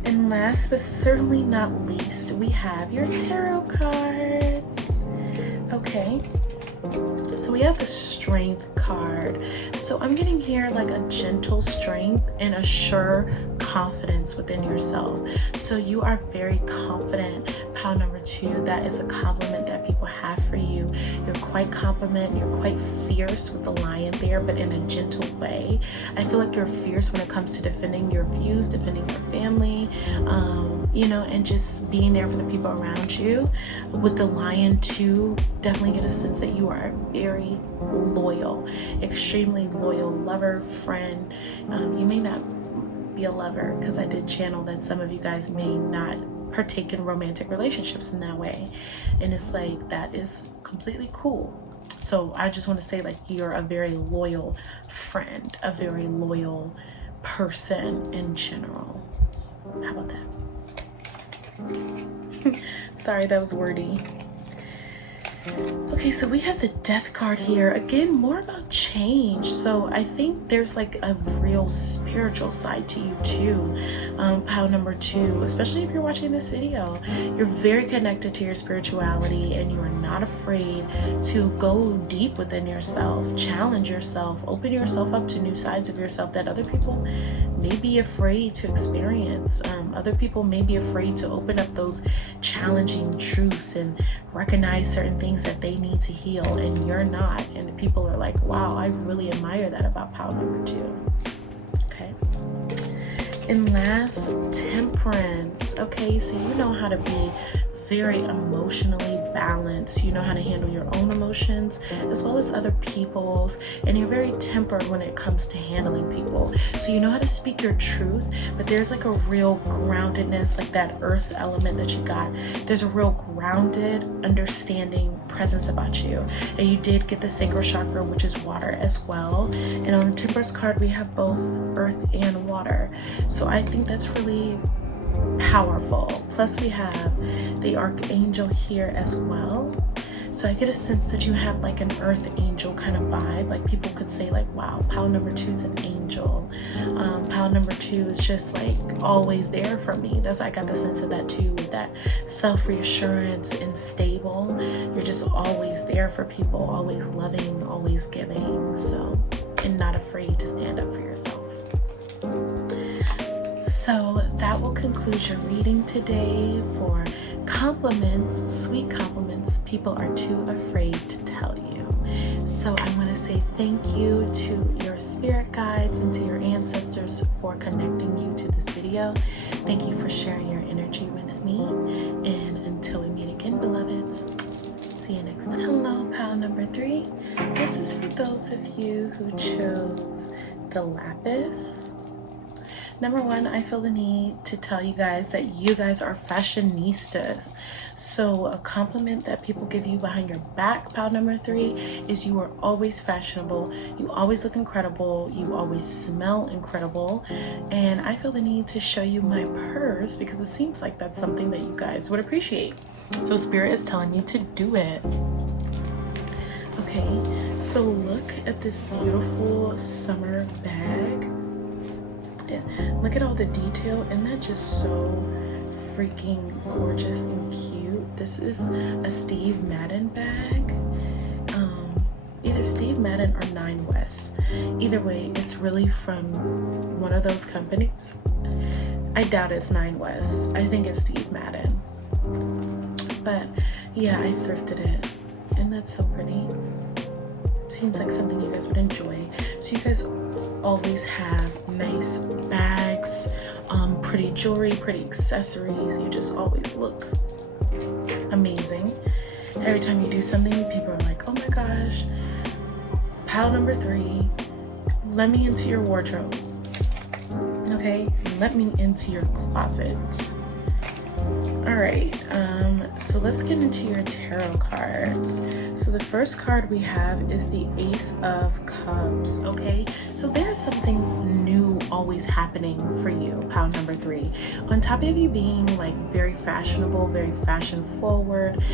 And last but certainly not least, we have your tarot cards. Okay, so we have the strength card. So I'm getting here like a gentle strength and a sure confidence within yourself. So you are very confident. Pile number 2, that is a compliment that people have for you. You're quite confident, you're quite fierce with the lion there, but in a gentle way. I feel like you're fierce when it comes to defending your views, defending your family, you know, and just being there for the people around you. With the lion too, definitely get a sense that you are very loyal, extremely loyal lover, friend. You may not be a lover, because I did channel that some of you guys may not partake in romantic relationships in that way, and it's like that is completely cool. So I just want to say, like, you're a very loyal friend, a very loyal person in general. How about that? Sorry, that was wordy. Okay, so we have the death card here. Again, more about change. So I think there's like a real spiritual side to you too. Pile number 2, especially if you're watching this video, you're very connected to your spirituality, and you are not afraid to go deep within yourself, challenge yourself, open yourself up to new sides of yourself that other people may be afraid to experience. Other people may be afraid to open up those challenging truths and recognize certain things that they need to heal, and you're not. And people are like, wow, I really admire that about pile number 2. Okay. And last, temperance. Okay, so you know how to be very emotionally balanced. You know how to handle your own emotions as well as other people's, and you're very tempered when it comes to handling people. So you know how to speak your truth, but there's like a real groundedness, like that earth element that you got. There's a real grounded, understanding presence about you. And you did get the sacral chakra, which is water as well. And on the Temperance card, we have both earth and water. So I think that's really powerful. Plus we have the archangel here as well. So I get a sense that you have like an earth angel kind of vibe. Like people could say like, wow, pile number 2 is an angel. Pile number 2 is just like always there for me. I got the sense of that too, with that self-reassurance and stable. You're just always there for people, always loving, always giving. So, and not afraid to stand up for yourself. So that will conclude your reading today. For compliments, sweet compliments, people are too afraid to tell you. So I want to say thank you to your spirit guides and to your ancestors for connecting you to this video. Thank you for sharing your energy with me. And until we meet again, beloveds, see you next time. Hello, pile number 3. This is for those of you who chose the Lapis. Number 1, I feel the need to tell you guys that you guys are fashionistas. So a compliment that people give you behind your back, pile number 3, is you are always fashionable. You always look incredible. You always smell incredible. And I feel the need to show you my purse because it seems like that's something that you guys would appreciate. So Spirit is telling me to do it. Okay, so look at this beautiful summer bag. Look at all the detail. Isn't that just so freaking gorgeous and cute? This is a Steve Madden bag. Either Steve Madden or 9 West. Either way, it's really from one of those companies. I doubt it's 9 West. I think it's Steve Madden. But yeah, I thrifted it. And that's so pretty. Seems like something you guys would enjoy. So you guys always have nice bags, pretty jewelry, pretty accessories. You just always look amazing. Every time you do something, people are like, oh my gosh, pile number 3, let me into your wardrobe. Okay, let me into your closet. All right, so let's get into your tarot cards. So the first card we have is the Ace of Cups. Okay, so there's something new always happening for you, pile number 3. On top of you being like very fashionable, very fashion forward,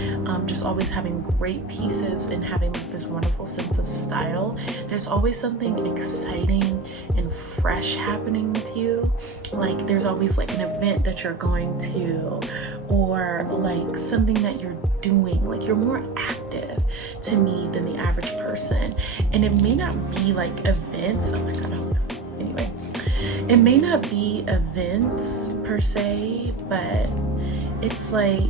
just always having great pieces and having like this wonderful sense of style, there's always something exciting and fresh happening with you. Like there's always like an event that you're going to, or like something that you're doing. Like you're more active to me than the average person. And it may not be like events. Oh my god, hold on. Anyway, it may not be events per se, but it's like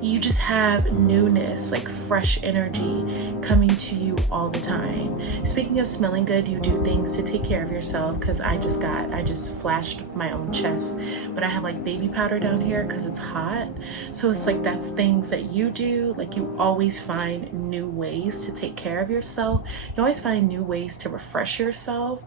you just have newness, like fresh energy coming to you all the time. Speaking of smelling good, you do things to take care of yourself, because I just flashed my own chest, but I have like baby powder down here because it's hot. So it's like that's things that you do. Like you always find new ways to take care of yourself. You always find new ways to refresh yourself.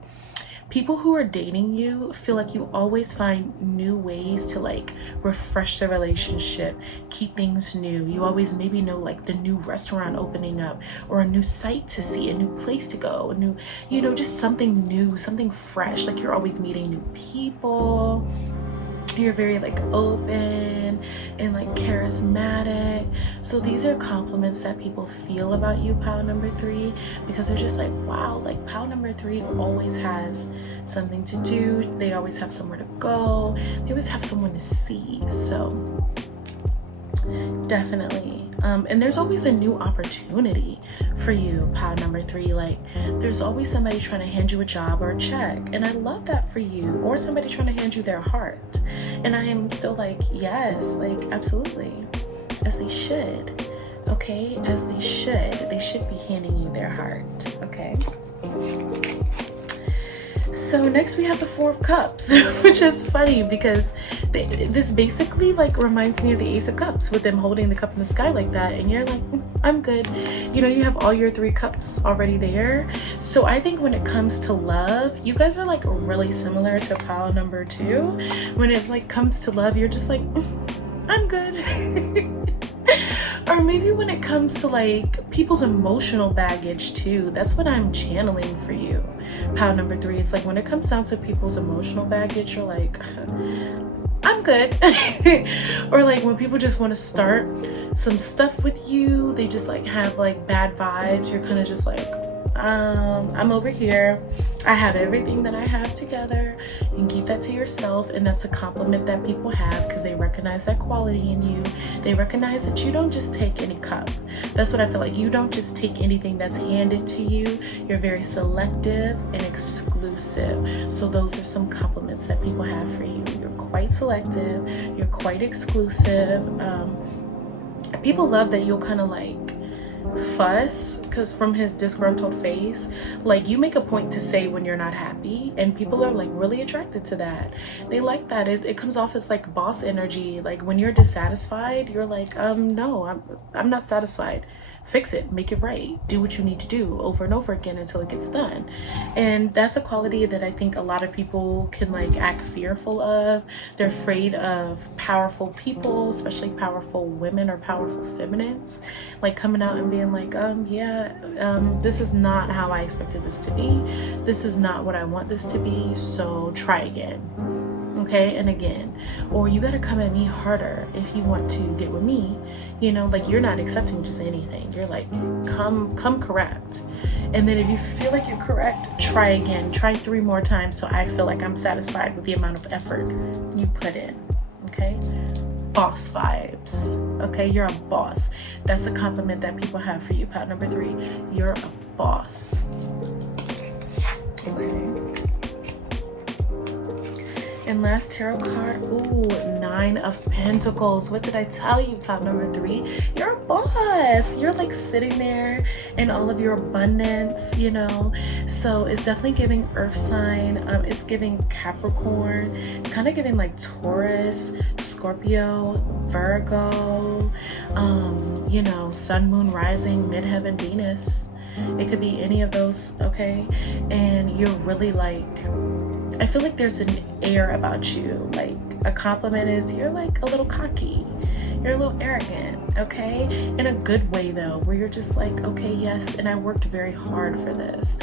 People who are dating you feel like you always find new ways to like refresh the relationship, keep things new. You always maybe know like the new restaurant opening up, or a new site to see, a new place to go, a new, you know, just something new, something fresh. Like you're always meeting new people. You're very like open and like charismatic. So these are compliments that people feel about you, pile number 3, because they're just like, wow, like pile number 3 always has something to do. They always have somewhere to go. They always have someone to see. So definitely. And there's always a new opportunity for you, pile number 3. Like there's always somebody trying to hand you a job or a check, and I love that for you. Or somebody trying to hand you their heart, and I am still like, yes, like absolutely, as they should. Okay, as they should be handing you their heart. Okay, So next we have the Four of Cups, which is funny because this basically like reminds me of the Ace of Cups with them holding the cup in the sky like that, and you're like, I'm good. You know, you have all your 3 cups already there. So I think when it comes to love, you guys are like really similar to pile number 2. When it's like comes to love, you're just like, I'm good. Or maybe when it comes to like people's emotional baggage too, that's what I'm channeling for you. Pile number 3, it's like when it comes down to people's emotional baggage, you're like, I'm good. Or like when people just want to start some stuff with you, they just like have like bad vibes, you're kind of just like, I'm over here, I have everything that I have together, and keep that to yourself. And that's a compliment that people have because they recognize that quality in you. They recognize that you don't just take any cup. That's what I feel like. You don't just take anything that's handed to you. You're very selective and exclusive. So those are some compliments that people have for you. You're quite selective, you're quite exclusive. People love that you'll kind of like fuss, because from his disgruntled face, like you make a point to say when you're not happy, and people are like really attracted to that. They like that. It comes off as like boss energy. Like when you're dissatisfied, you're like, no, I'm not satisfied. Fix it, make it right, do what you need to do over and over again until it gets done. And that's a quality that I think a lot of people can like act fearful of. They're afraid of powerful people, especially powerful women or powerful feminines, like coming out and being like, this is not how I expected this to be. This is not what I want this to be, so try again. Okay, and again. Or you gotta come at me harder if you want to get with me. You know, like you're not accepting just anything. You're like, come correct. And then if you feel like you're correct, try again. Try 3 more times so I feel like I'm satisfied with the amount of effort you put in. Okay, boss vibes. Okay, you're a boss. That's a compliment that people have for you. Pile number 3, you're a boss. Okay. And last tarot card, ooh, 9 of Pentacles. What did I tell you? Pile number 3, you're a boss. You're like sitting there in all of your abundance, you know. So it's definitely giving earth sign. It's giving Capricorn. It's kind of giving like Taurus, Scorpio, Virgo, you know, sun, moon, rising, midheaven, Venus. It could be any of those, okay? And you're really like, I feel like there's an air about you. Like a compliment is you're like a little cocky. You're a little arrogant, okay? In a good way though, where you're just like, okay, yes, and I worked very hard for this.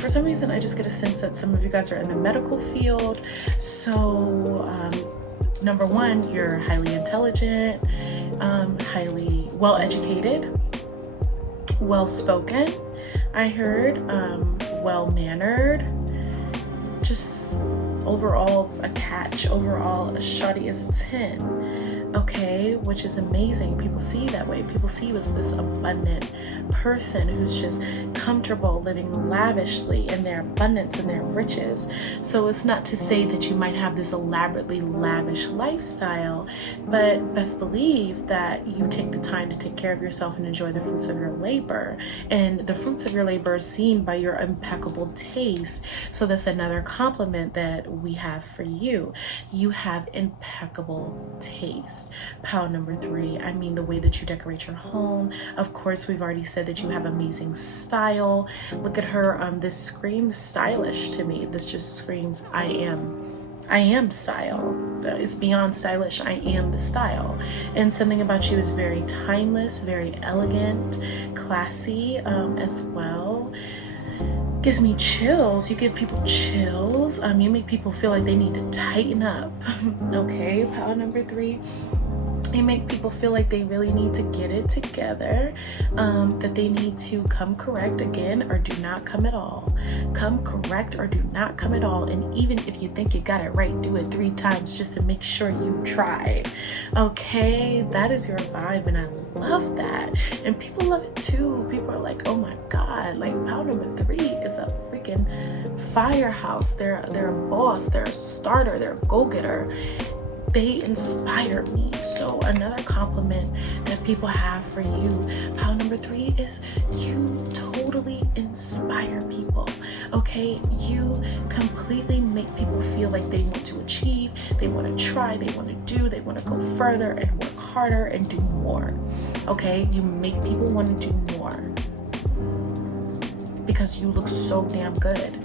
For some reason, I just get a sense that some of you guys are in the medical field. So, number 1, you're highly intelligent, highly well-educated, well-spoken, I heard, well-mannered, just overall a catch, overall a shoddy as a 10, okay, which is amazing. People see you that way. People see you as this abundant person who's just comfortable living lavishly in their abundance and their riches. So it's not to say that you might have this elaborately lavish lifestyle, but best believe that you take the time to take care of yourself and enjoy the fruits of your labor. And the fruits of your labor are seen by your impeccable taste. So that's another compliment that we have for you. You have impeccable taste. Pile number 3, I mean the way that you decorate your home. Of course, we've already said that you have amazing style. Look at her. This screams stylish to me. This just screams I am style. It's beyond stylish. I am the style. And something about you is very timeless, very elegant, classy, as well. Gives me chills. You give people chills. You make people feel like they need to tighten up. Okay, pile number 3. You make people feel like they really need to get it together, that they need to come correct again or do not come at all. Come correct or do not come at all. And even if you think you got it right, do it 3 times just to make sure you tried. Okay, that is your vibe, and I love that. And people love it too. People are like, oh my God, like pile number 3 is a freaking firehouse. They're a boss, they're a starter, they're a go-getter. they inspire me. So another compliment that people have for you, pile number 3, is you totally inspire people. Okay, you completely make people feel like they want to achieve, they want to try, they want to do, they want to go further and work harder and do more. Okay, you make people want to do more because you look so damn good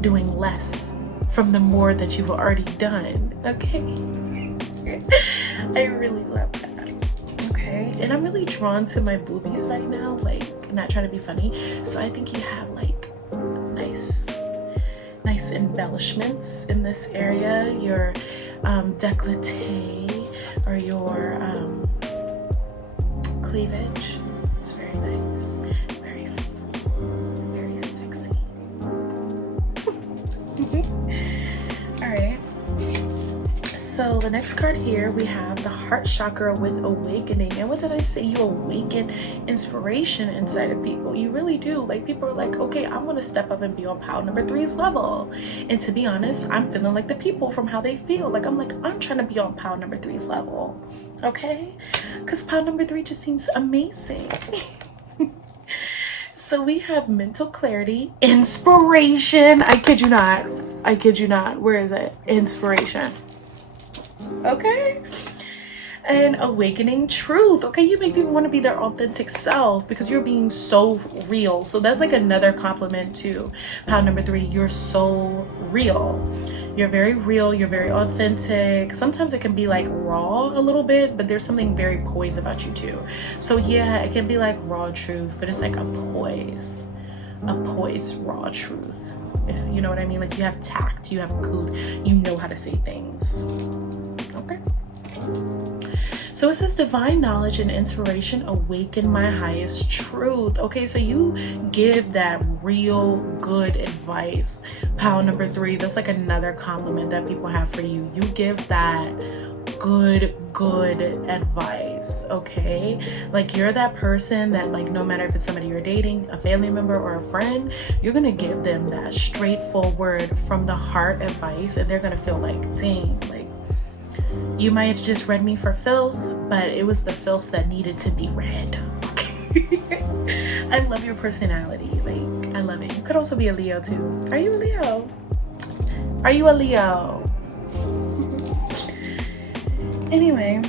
doing less from the more that you've already done. Okay. I really love that. Okay, and I'm really drawn to my boobies right now, like, not trying to be funny. So I think you have like nice embellishments in this area. Your décolleté or your cleavage. It's very nice, very full, very sexy. All right. So the next card here, we have the heart chakra with awakening. And what did I say? You awaken inspiration inside of people. You really do. Like, people are like, okay, I want to step up and be on pile number 3's level. And to be honest, I'm feeling like the people from how they feel. Like, I'm trying to be on pile number 3's level. Okay? Because pile number 3 just seems amazing. So we have mental clarity, inspiration. I kid you not. I kid you not. Where is it? Inspiration. Okay, and awakening truth. Okay, you make people want to be their authentic self because you're being so real. So that's like another compliment to pile number 3. You're so real. You're very real. You're very authentic. Sometimes it can be like raw a little bit, but there's something very poised about you too. So yeah, it can be like raw truth, but it's like a poised raw truth, if you know what I mean. Like, you have tact, you have cool, you know how to say things. Okay, so it says divine knowledge and inspiration awaken my highest truth. Okay, so you give that real good advice, pile number 3. That's like another compliment that people have for you. You give that good advice. Okay, like, you're that person that, like, no matter if it's somebody you're dating, a family member, or a friend, you're gonna give them that straightforward from the heart advice, and they're gonna feel like, dang, like, you might have just read me for filth, but it was the filth that needed to be read. Okay. I love your personality. Like, I love it. You could also be a Leo too. Are you a Leo? Are you a Leo? Anyway,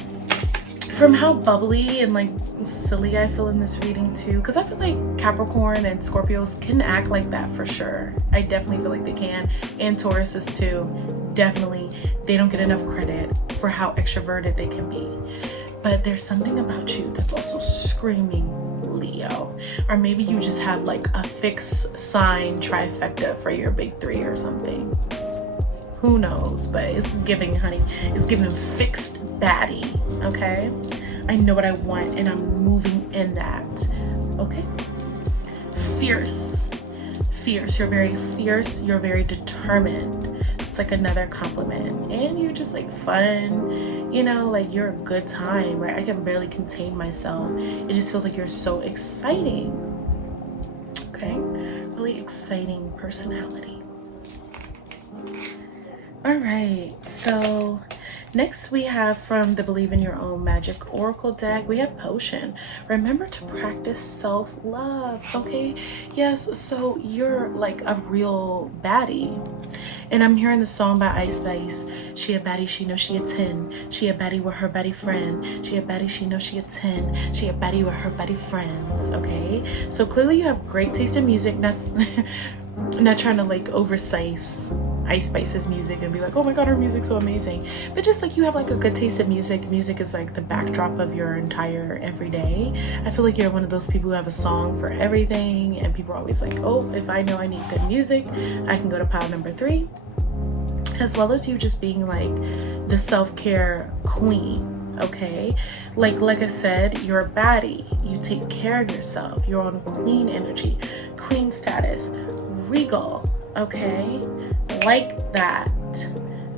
from how bubbly and like silly I feel in this reading too, because I feel like Capricorn and Scorpios can act like that for sure. I definitely feel like they can, and Tauruses too. Definitely, they don't get enough credit for how extroverted they can be. But there's something about you that's also screaming Leo. Or maybe you just have like a fixed sign trifecta for your big 3 or something. Who knows? But it's giving, honey. It's giving fixed baddie. Okay? I know what I want and I'm moving in that. Okay? Fierce. Fierce. You're very fierce. You're very determined. It's like another compliment. And you're just like fun, you know, like you're a good time, right? I can barely contain myself. It just feels like you're so exciting. Okay, really exciting personality. All right, so next we have from the Believe in Your Own Magic Oracle deck, we have Potion. Remember to practice self-love. Okay, yes, so you're like a real baddie. And I'm hearing the song by Ice Spice. She a baddie, she know she a 10. She a baddie with her baddie friend. She a baddie, she know she a 10. She a baddie with her baddie friends. Okay, so clearly you have great taste in music. Not trying to like oversize Ice Spice's music and be like, oh my god, her music's so amazing, but just like you have like a good taste in music. Music is like the backdrop of your entire everyday. I feel like you're one of those people who have a song for everything, and people are always like, oh, if I know I need good music, I can go to pile number 3. As well as you just being like the self-care queen. Okay, like I said, you're a baddie. You take care of yourself. You're on queen energy, queen status, regal. Okay, like that.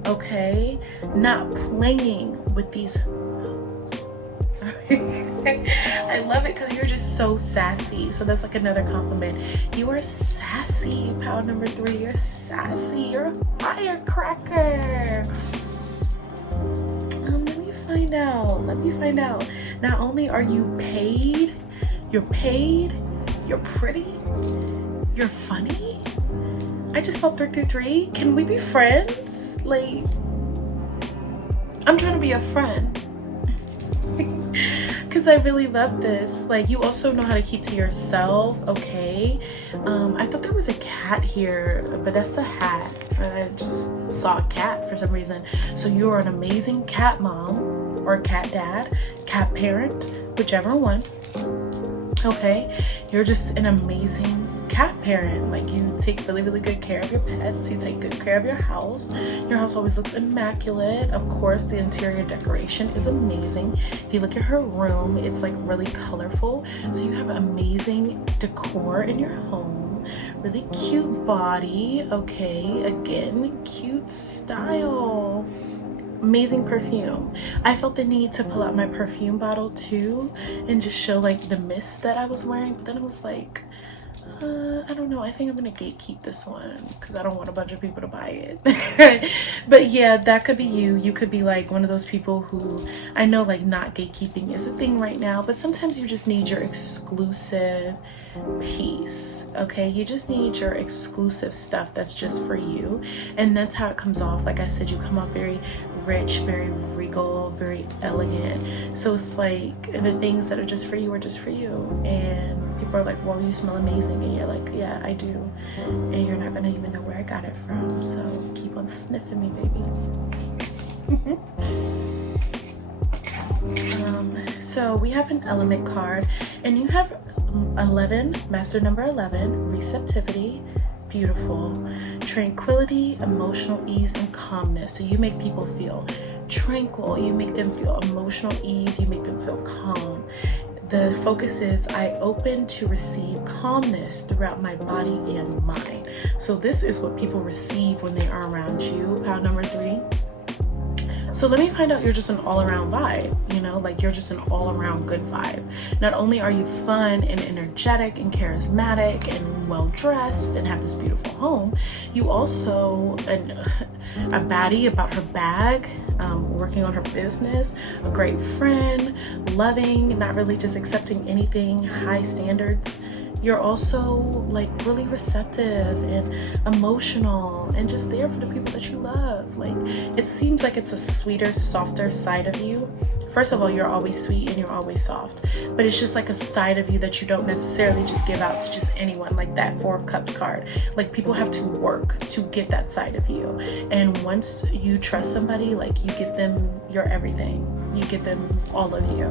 Okay, not playing with these. I love it because you're just so sassy. So that's like another compliment. You are sassy, pile number 3. You're sassy. You're a firecracker. Let me find out. Not only are you paid, you're pretty, you're funny. I just saw 333. Can we be friends? Like, I'm trying to be a friend. Because I really love this. Like, you also know how to keep to yourself, okay? I thought there was a cat here, but that's a hat. I just saw a cat for some reason. So you're an amazing cat mom, or cat dad, cat parent, whichever one. Okay, you're just an amazing cat parent. Like, you take really, really good care of your pets. You take good care of your house. Your house always looks immaculate. Of course, the interior decoration is amazing. If you look at her room, it's like really colorful. So you have amazing decor in your home. Really cute body. Okay, again, cute style. Amazing perfume. I felt the need to pull out my perfume bottle too and just show like the mist that I was wearing, but then I was like, I don't know, I think I'm gonna gatekeep this one because I don't want a bunch of people to buy it. But yeah, that could be you. You could be like one of those people who, I know like not gatekeeping is a thing right now, but sometimes you just need your exclusive piece. Okay, you just need your exclusive stuff that's just for you, and that's how it comes off. Like I said, you come off very rich, very regal, very elegant. So it's like the things that are just for you are just for you, and people are like, well, you smell amazing, and you're like, yeah, I do, and you're not gonna even know where I got it from. So keep on sniffing me, baby. So we have an element card, and you have 11, master number 11, receptivity, beautiful, tranquility, emotional ease, and calmness. So you make people feel tranquil, you make them feel emotional ease, you make them feel calm. The focus is, I open to receive calmness throughout my body and mind. So this is what people receive when they are around you. Pile number 3. So let me find out you're just an all-around vibe, you know, like you're just an all-around good vibe. Not only are you fun and energetic and charismatic and well-dressed and have this beautiful home, you also, a baddie about her bag, working on her business, a great friend, loving, not really just accepting anything, high standards. You're also like really receptive and emotional and just there for the people that you love. Like, it seems like it's a sweeter, softer side of you. First of all, you're always sweet and you're always soft, but it's just like a side of you that you don't necessarily just give out to just anyone, like that 4 of Cups card. Like, people have to work to get that side of you. And once you trust somebody, like, you give them your everything. You give them all of you.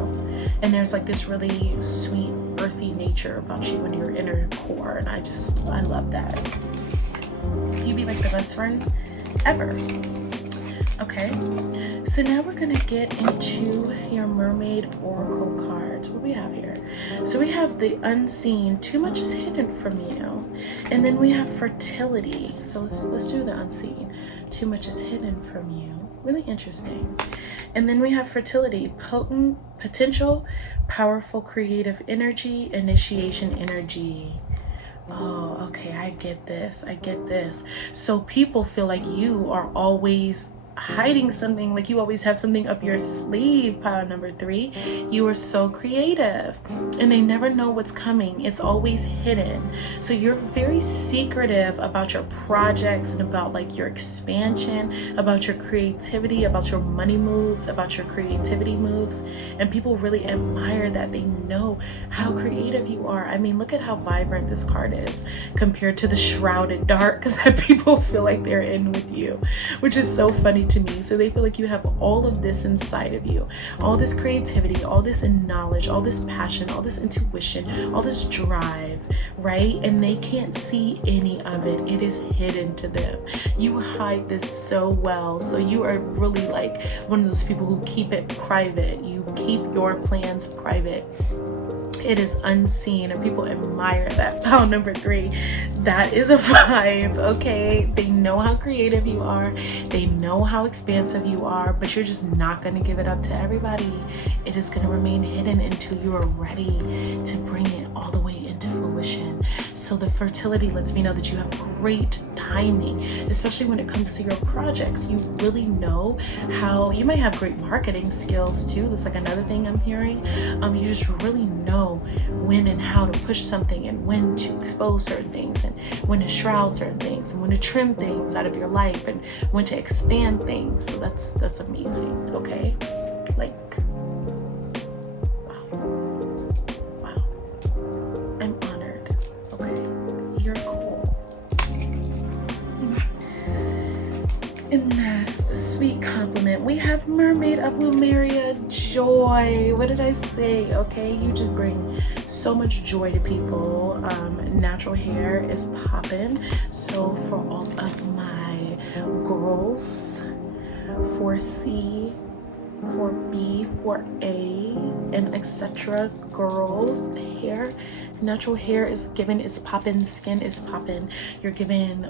And there's like this really sweet, earthy nature about you in your inner core, and I love that. You'd be like the best friend ever. Okay, so now we're gonna get into your mermaid oracle cards. What do we have here? So we have the unseen, too much is hidden from you, and then we have fertility. So let's do the unseen, too much is hidden from you. Really interesting. And then we have fertility, potent potential, powerful creative energy, initiation energy. Oh, okay, I get this. So people feel like you are always hiding something, like you always have something up your sleeve. Pile number 3, you are so creative and they never know what's coming. It's always hidden. So you're very secretive about your projects and about like your expansion, about your creativity, about your money moves, about your creativity moves, and people really admire that. They know how creative you are. I mean, look at how vibrant this card is compared to the shrouded dark that people feel like they're in with you, which is so funny to me. So they feel like you have all of this inside of you, all this creativity, all this knowledge, all this passion, all this intuition, all this drive, right? And they can't see any of it. It is hidden to them. You hide this so well. So you are really like one of those people who keep it private. You keep your plans private. It is unseen, and people admire that. Pile number 3, That is a vibe, okay? They know how creative you are. They know how expansive you are, but you're just not going to give it up to everybody. It is going to remain hidden until you are ready to bring it all the way into fruition. So the fertility lets me know that you have great timing, especially when it comes to your projects. You really know how, you might have great marketing skills too. That's like another thing I'm hearing. You just really know when and how to push something, and when to expose certain things, and when to shroud certain things, and when to trim things out of your life, and when to expand things. So that's amazing, okay? Like, wow. I'm honored, okay? You're cool. And last sweet compliment, we have Mermaid of Lumeria, Joy. What did I say? Okay, you just bring so much joy to people. Natural hair is popping. So for all of my girls, 4C, 4B, 4A, and etc. girls, hair, natural hair is given, is popping, skin is popping. You're giving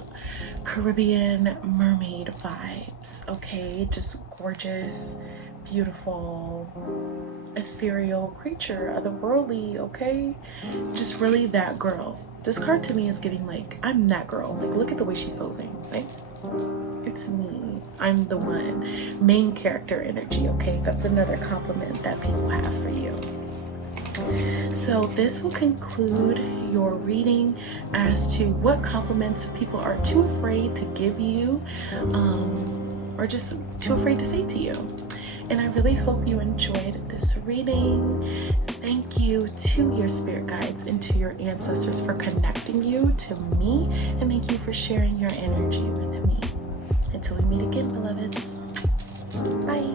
Caribbean mermaid vibes, okay? Just gorgeous, beautiful, ethereal creature, otherworldly, okay? Just really that girl. This card to me is giving like, I'm that girl. Like, look at the way she's posing, right? It's me. I'm the one. Main character energy, okay? That's another compliment that people have for you. So this will conclude your reading as to what compliments people are too afraid to give you, or just too afraid to say to you. And I really hope you enjoyed this reading. Thank you to your spirit guides and to your ancestors for connecting you to me, and thank you for sharing your energy with me. Until we meet again, beloveds. Bye.